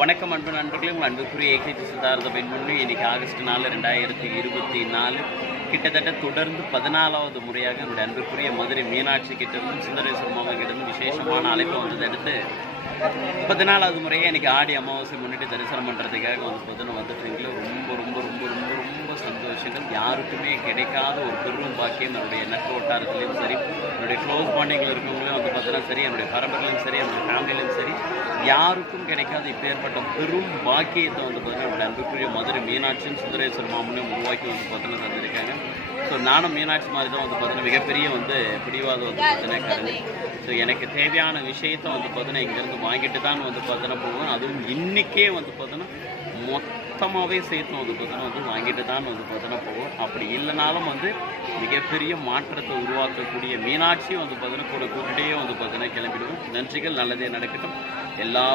வணக்கம் அன்பு நண்பர்களே, உங்கள் அன்புக்குரிய ஏகேஜி சித்தார்த்த பெண்மணி. இன்றைக்கி ஆகஸ்ட் 4 2024 கிட்டத்தட்ட தொடர்ந்து 14வது முறையாக என்னுடைய அன்புக்குரிய மதுரை மீனாட்சி கிட்டேருந்து சுந்தரேஸ்வர மாமா கிட்டேருந்து விசேஷமான அழைப்பு வந்ததை அடுத்து 14வது முறையாக இன்றைக்கி ஆடி அமாவாசை முன்னிட்டு தரிசனம் பண்ணுறதுக்காக வந்துட்டுருக்கீங்களா. ரொம்ப ரொம்ப ரொம்ப ரொம்ப ரொம்ப சந்தோஷங்கள். யாருக்குமே கிடைக்காத ஒரு பெரும் பாக்கியம் என்னுடைய நட்பு வட்டாரத்துலேயும் சரி, என்னுடைய க்ளோஸ் பாண்டிங்கில் இருக்கவங்களையும் சரி, என்னுடைய பரம்பரையிலும் சரி, என்னுடைய ஃபேமிலியிலும் சரி, யாருக்கும் கிடைக்காத இப்பேற்பட்ட பெரும் பாக்கியத்தை என்னுடைய அன்புக்குரிய மதுரை மீனாட்சியும் சுந்தரேஸ்வர மாமனையும் உருவாக்கி தந்திருக்காங்க. ஸோ நானும் மீனாட்சி மாதிரி தான் மிகப்பெரிய பிடிவாதம் கருது. ஸோ எனக்கு தேவையான விஷயத்தை இங்கேருந்து வாங்கிட்டு தான் போவேன். அதுவும் இன்றைக்கே மொத்தமாகவே சேர்த்து வாங்கிட்டு தான் போவோம். அப்படி இல்லைனாலும் மிகப்பெரிய மாற்றத்தை உருவாக்கக்கூடிய மீனாட்சி கூட கூட்டிகிட்டே கிளம்பிடுவோம். நன்றிகள். நல்லதே நடக்கட்டும். எல்லா